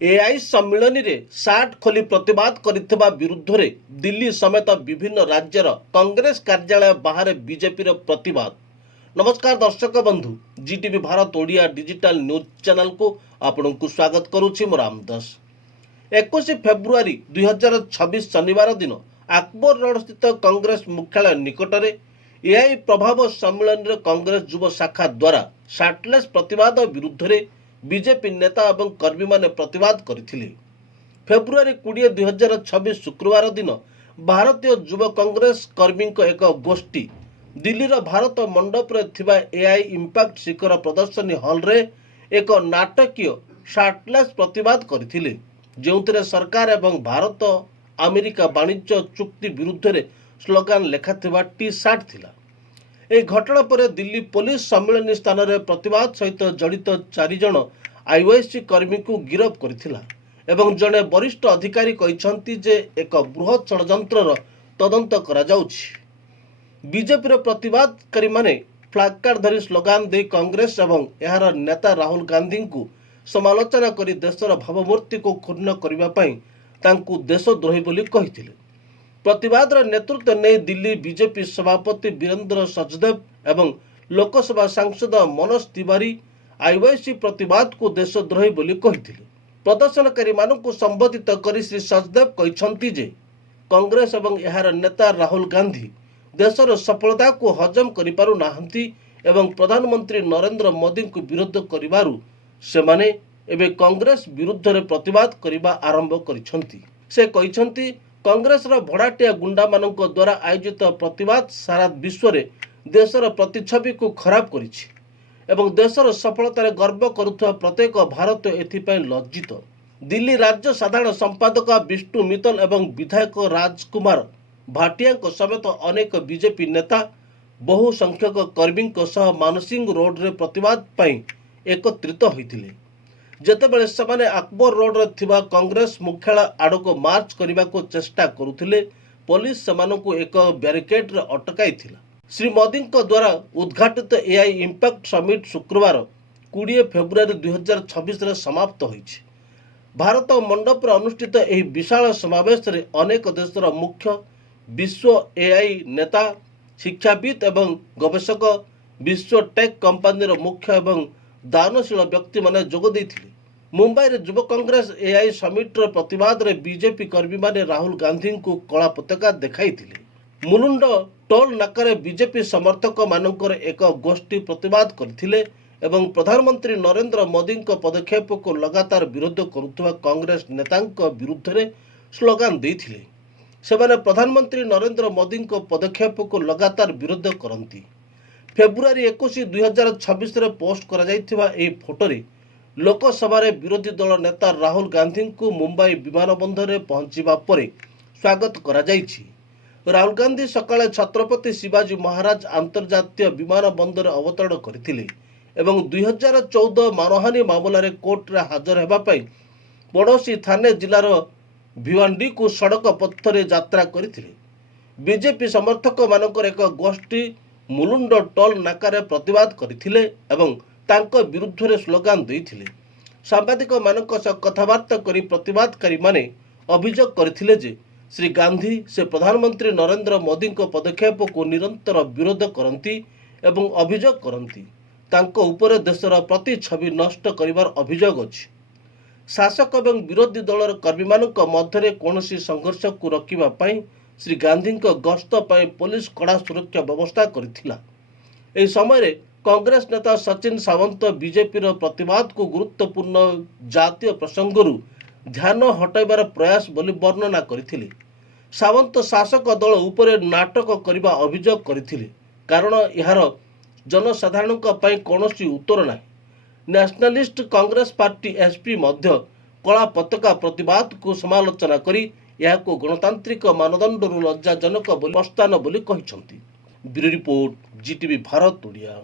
AI सम्मिलनी रे shirt खोली प्रतिवाद करिथिबा विरुद्ध रे दिल्ली समेत विभिन्न राज्यर कांग्रेस कार्यालय बाहर बीजेपी रो प्रतिवाद। नमस्कार दर्शक बंधु, Zee TV Bharat Odia digital news channel को आपनको स्वागत करुछि। मो रामदास 21 फेब्रुआरी 2026 शनिवार दिन अकबर रोड स्थित कांग्रेस मुख्यालय निकटरे एआई प्रभाव सम्मेलन रे कांग्रेस युव शाखा द्वारा सार्टलेस प्रतिवाद विरुद्ध रे बीजेपी नेता और कर्मी माने प्रतिवाद करथिले। फेब्रुआरी 20 2026 शुक्रवार दिन भारतीय युव कांग्रेस कर्मी एक गोष्ठी दिल्लीर भारत मंडप रे थिबा एआई इंपैक्ट शिखर प्रदर्शनी हॉल रे एक नाटकीय सार्टलेस प्रतिवाद करथिले, जोंथिरे सरकार एवं भारत अमेरिका वाणिज्य चुक्ति विरुद्ध रे स्लोगान लेखाथिबा टी शार्ट थिला। এই ঘটনা পরে দিল্লী পুলিশ সম্মিলনী স্থাନରେ प्रतिवाद सहित जड़ित 4 जन आईओएससी कर्मी को गिरफ करथिला एवं जड़े वरिष्ठ अधिकारी कहिसंती जे एक बृहत षड्यंत्रर तदंत करा जाउछि। बीजेपी रो प्रतिवादकारी माने फ्लैग कार्ड धरी स्लोगान दे कांग्रेस एवं यार नेता राहुल गांधी को समालोचना करी देशर भावमूर्ति को क्षुण्ण करबा पई तांकू देशद्रोही बोली कहिथिले। प्रतिवाद नेतृत्व नहीं दिल्ली बीजेपी सभापति वीरेंद्र सचदेव एवं लोकसभा सांसद मनोज तिवारी आईओएससी प्रतिवाद को देशद्रोही बोली कहिथिले। प्रदर्शनकारी मानक संबोधित करी श्री सचदेव कहिसंती जे कांग्रेस एवं यार नेता राहुल गांधी देशर सफलता को हजम करि पारु नाहंती एवं प्रधानमंत्री नरेंद्र मोदी को विरोध करिबारु सेमाने एबे कांग्रेस विरुद्ध रे प्रतिवाद करिबा आरंभ करिसंती। से कहिसंती कांग्रेस भड़ाटिया गुंडा मानक द्वारा आयोजित प्रतिवाद सारा विश्व रे देशर प्रतिच्छवि को खराब करिछि एवं देशर सफलतार गर्व करुवा प्रत्येक भारतीय एथिपाई लज्जित। दिल्ली राज्य साधारण संपादक विष्णु मित्तल एवं विधायक राजकुमार भाटिया समेत अनेक बीजेपी नेता बहु संख्यक कर्मी सह मानसिंह रोड रे प्रतिवाद पई एकत्रित होइथिले। जेतेबेले सेमाने अकबर रोड रे थिबा कांग्रेस मुख्यालय आड़क मार्च करने को चेष्टा करुथिले, पुलिस सेमानकु एक बैरिकेड रे अटकाइथिला। श्री मोदी द्वारा उद्घाटित एआई इंपैक्ट समिट शुक्रवार 20 फेब्रुआरी 2026 रे समाप्त होइछि। भारत मंडप रे अनुष्ठित एही विशाल समावेश रे अनेक देशर मुख्य विश्व एआई नेता, शिक्षाविद एवं गवेषक, विश्व टेक कंपनी मुख्य एवं दानशील व्यक्ति माने जोग देथिले। मुंबई रे युव कांग्रेस एआई समिट रो प्रतिवाद रे बीजेपी कर्मी माने राहुल गांधी को कला पताका देखाइथिले। मुलुंड टोल नाकारे बीजेपी समर्थक मानकर एक गोष्ठी प्रतिवाद करथिले एवं प्रधानमंत्री नरेंद्र मोदी पदक्षेप को लगातार विरोध करुवा कांग्रेस नेतांक विरुद्ध रे स्लोगान देथिले। सेमाने प्रधानमंत्री नरेंद्र मोदी पदक्षेप को लगातार विरोध करंती। फेब्रुआरी 21 2026 रे पोस्ट करा जाइथिबा एई फोटो रे लोकसभा रे विरोधी दल नेता राहुल गांधी को मुंबई विमानबंदर रे पहुंचीबा परे स्वागत करा जाइछि। राहुल गांधी सकाळे छत्रपति शिवाजी महाराज अंतर्जातीय विमानबंदर अवतरण करथिले एवं 2014 मानहानि मामला रे कोर्ट रे हाजर हेबा पई पड़ोसी थाने जिलार भिवांडी को सड़क पथ रे यात्रा करथिले। बीजेपी समर्थक मानकर एक गोष्ठी मुलुंड टोल नाकारे प्रतिवाद करथिले एवं तांको विरुद्ध रे स्लोगान देथिले। सांबादिक मानक सह कथबार्ता करी प्रतिवादकारी माने अभियोग करथिले जे श्री गांधी से प्रधानमंत्री नरेंद्र मोदी को पदक्षेप को निरंतर विरोध करंती एवं अभियोग करंती। तांको ऊपर देशर प्रति छवि नष्ट करिवार अभियोग अछि। शासक एवं विरोधी दलर कर्मी मानक मध्य कोनोसी संघर्ष को रोकिबा पई श्री गांधी गस्त पर पुलिस कड़ा सुरक्षा व्यवस्था करथिला। एही समय रे कांग्रेस नेता सचिन सावंत बीजेपी रो प्रतिवाद को गुरुत्वपूर्ण जातीय प्रसंगरु ध्यान हटाइबार प्रयास बोली वर्णना करथिले। सावंत शासक दल उपरे नाटक करबा अभियोग करथिले कारण यार जनसाधारणक पई कोनोसी उत्तर नाही। नेशनलिस्ट कांग्रेस पार्टी एसपी मध्य कला पताका प्रतिवाद को समालोचना करी यह को गणतांत्रिक मानदंड लज्जाजनक प्रस्थान बोली कहिसंती। Bureau report, GTV Bharat Odia.